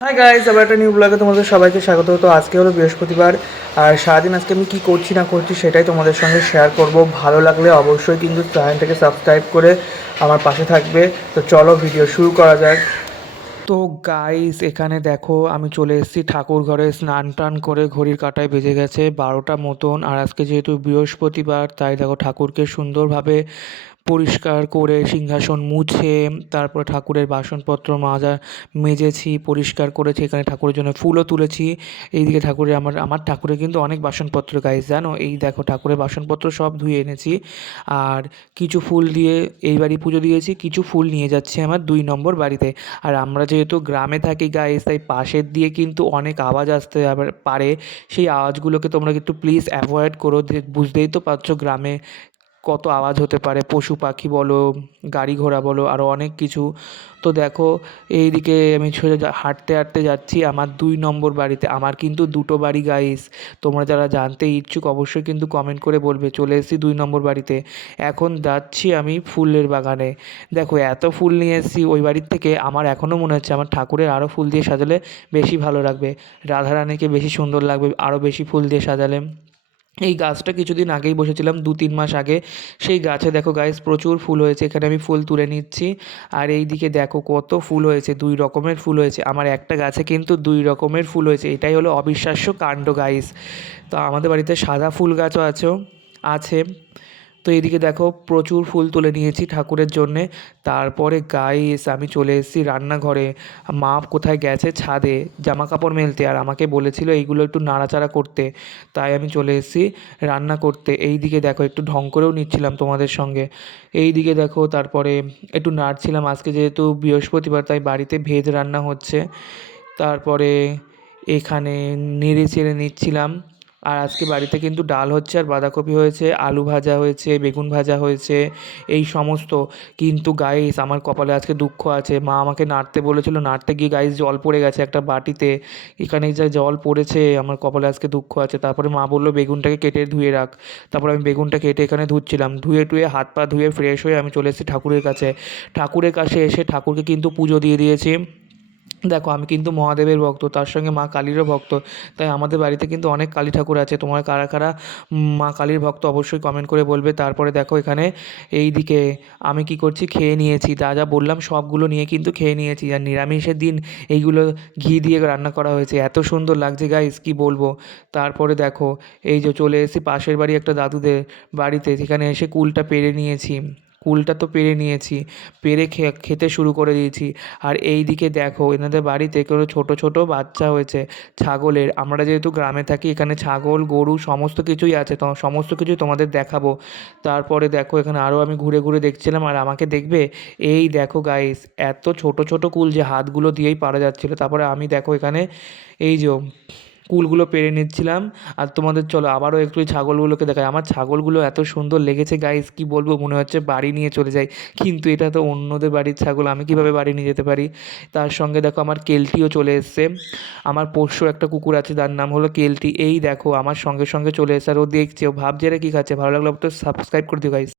Hi guys, আবার একটা new ব্লগে তোমাদের সবাইকে স্বাগত। তো আজকে হলো বৃহস্পতিবার, আর সারাদিন আজকে আমি কী করছি না করছি সেটাই তোমাদের সঙ্গে শেয়ার করব। ভালো লাগলে অবশ্যই কিন্তু চ্যানেলটাকে সাবস্ক্রাইব করে আমার পাশে থাকবে। তো চলো ভিডিও শুরু করা যাক। তো গাইস, এখানে দেখো আমি চলে এসেছি ঠাকুর ঘরে। স্নান টান করে ঘড়ির কাঁটায় বেজে গেছে 12টা মতন। আর আজকে যেহেতু বৃহস্পতিবার, তাই দেখো ঠাকুরকে সুন্দরভাবে পরিষ্কার করে সিংহাসন মুছে তারপর ঠাকুরের বাসনপত্র মেজেছি, পরিষ্কার করেছি। এখানে ঠাকুরের জন্য ফুলও তুলেছি। এইদিকে ঠাকুরের আমার ঠাকুরের কিন্তু অনেক বাসনপত্র গাইস, জানো। এই দেখো ঠাকুরের বাসনপত্র সব ধুয়ে এনেছি। আর কিছু ফুল দিয়ে এই বাড়ি পুজো দিয়েছি, কিছু ফুল নিয়ে যাচ্ছি আমার 2 নম্বর বাড়িতে। আর আমরা যেহেতু গ্রামে থাকি গাইস, তাই পাশের দিয়ে কিন্তু অনেক আওয়াজ আসতে আবার পারে। সেই আওয়াজগুলোকে তোমরা একটু প্লিজ অ্যাভয়েড করো। বুঝতেই তো পারছো গ্রামে কত আওয়াজ হতে পারে, পশু পাখি বলো, গাড়ি ঘোড়া বলো, আরও অনেক কিছু। তো দেখো এইদিকে আমি হাঁটতে হাঁটতে যাচ্ছি আমার 2 নম্বর বাড়িতে। আমার কিন্তু দুটো বাড়ি গাইস, তোমরা যারা জানতে ইচ্ছুক অবশ্যই কিন্তু কমেন্ট করে বলবে। চলে এসেছি 2 নম্বর বাড়িতে। এখন যাচ্ছি আমি ফুলের বাগানে। দেখো এত ফুল নিয়ে এসেছি ওই বাড়ির থেকে। আমার এখনও মনে হচ্ছে আমার ঠাকুরের আরও ফুল দিয়ে সাজালে বেশি ভালো লাগবে, রাধারানীকে বেশি সুন্দর লাগবে আরও বেশি ফুল দিয়ে সাজালে। এই গাছটা কিছুদিন আগেই বসেছিলাম, 2-3 মাস আগে। সেই গাছে দেখো গাইস প্রচুর ফুল হয়েছে। এখানে আমি ফুল তুলে নিচ্ছি। আর এই দিকে দেখো কত ফুল হয়েছে, 2 রকমের ফুল হয়েছে। আমার একটা গাছে কিন্তু 2 রকমের ফুল হয়েছে, এটাই হলো অবিশ্বাস্য কাণ্ড গাইস। তো আমাদের বাড়িতে সাদা ফুল গাছও আছে। তো এদিকে দেখো প্রচুর ফুল তুলে নিয়েছি ঠাকুরের জন্যে। তারপরে গাইস আমি চলে এসেছি রান্নাঘরে। মা কোথায় গেছে ছাদে জামা কাপড় মেলতে, আর আমাকে বলেছিল এইগুলো একটু নাড়াচাড়া করতে। তাই আমি চলে এসেছি রান্না করতে। এই দিকে দেখো একটু ঢং করেও নিচ্ছিলাম তোমাদের সঙ্গে। এই দিকে দেখো তারপরে একটু নাড়ছিলাম। আজকে যেহেতু বৃহস্পতিবার, তাই বাড়িতে ভেজ রান্না হচ্ছে। তারপরে এখানে নেড়ে চেড়ে নিচ্ছিলাম। আর আজকে বাড়িতে কিন্তু ডাল হচ্ছে, আর বাঁধাকপি হয়েছে, আলু ভাজা হয়েছে, বেগুন ভাজা হয়েছে, এই সমস্ত। কিন্তু গাইস আমার কপালে আজকে দুঃখ আছে। মা আমাকে নাড়তে বলেছিল, নাড়তে গিয়ে গাইস জল পড়ে গেছে একটা বাটিতে। এখানে যা জল পড়েছে, আমার কপালে আজকে দুঃখ আছে। তারপরে মা বললো বেগুনটাকে কেটে ধুয়ে রাখ। তারপরে আমি বেগুনটা কেটে এখানে ধুচ্ছিলাম। ধুয়ে টুয়ে হাত পা ধুয়ে ফ্রেশ হয়ে আমি চলে এসেছি ঠাকুরের কাছে। ঠাকুরের কাছে এসে ঠাকুরকে কিন্তু পুজো দিয়ে দিয়েছি। দেখো আমি কিন্তু মহাদেবের ভক্ত, তার সঙ্গে মা কালীরও ভক্ত। তাই আমাদের বাড়িতে কিন্তু অনেক কালী ঠাকুর আছে। তোমরা কারা কারা মা কালীর ভক্ত অবশ্যই কমেন্ট করে বলবে। তারপরে দেখো এখানে এই দিকে আমি কি করছি, খেয়ে নিয়েছি। যা যা বললাম সবগুলো নিয়ে কিন্তু খেয়ে নিয়েছি। আর নিরামিষের দিন এইগুলো ঘি দিয়ে রান্না করা হয়েছে, এত সুন্দর লাগছে গাইস কি বলবো। তারপরে দেখো এই যে চলে এসেছি পাশের বাড়ি একটা দাদুদের বাড়িতে। সেখানে এসে কুলটা পেরে নিয়েছি। কুলটা তো পেরে নিয়েছি, পেরে খেতে শুরু করে দিয়েছি। আর এই দিকে দেখো এনাদের বাড়িতে কোনো ছোট ছোট বাচ্চা হয়েছে ছাগলের। আমরা যেহেতু গ্রামে থাকি, এখানে ছাগল গরু সমস্ত কিছুই আছে, তো সমস্ত কিছুই তোমাদের দেখাবো। তারপরে দেখো এখানে আরও আমি ঘুরে ঘুরে দেখছিলাম। আর আমাকে দেখবে, এই দেখো গাইস এত ছোট ছোট কুল যে হাতগুলো দিয়েই পারা যাচ্ছিলো। তারপরে আমি দেখো এখানে এই যে কুলগুলো পেরে নিচ্ছিলাম। আর তোমাদের চলো আবারও একটু ওই ছাগলগুলোকে দেখাই। আমার ছাগলগুলো এত সুন্দর লেগেছে গাইস কি বলবো, মনে হচ্ছে বাড়ি নিয়ে চলে যাই। কিন্তু এটা তো অন্যদের বাড়ির ছাগল, আমি কিভাবে বাড়ি নিয়ে যেতে পারি। তার সঙ্গে দেখো আমার কেলটিও চলে এসছে। আমার পোষ্য একটা কুকুর আছে, তার নাম হলো কেলটি। এই দেখো আমার সঙ্গে সঙ্গে চলে এসে, আর ও দেখছে, ও ভাবছে এরা কী খাচ্ছে। ভালো লাগলো তো সাবস্ক্রাইব করে দিও গাইস।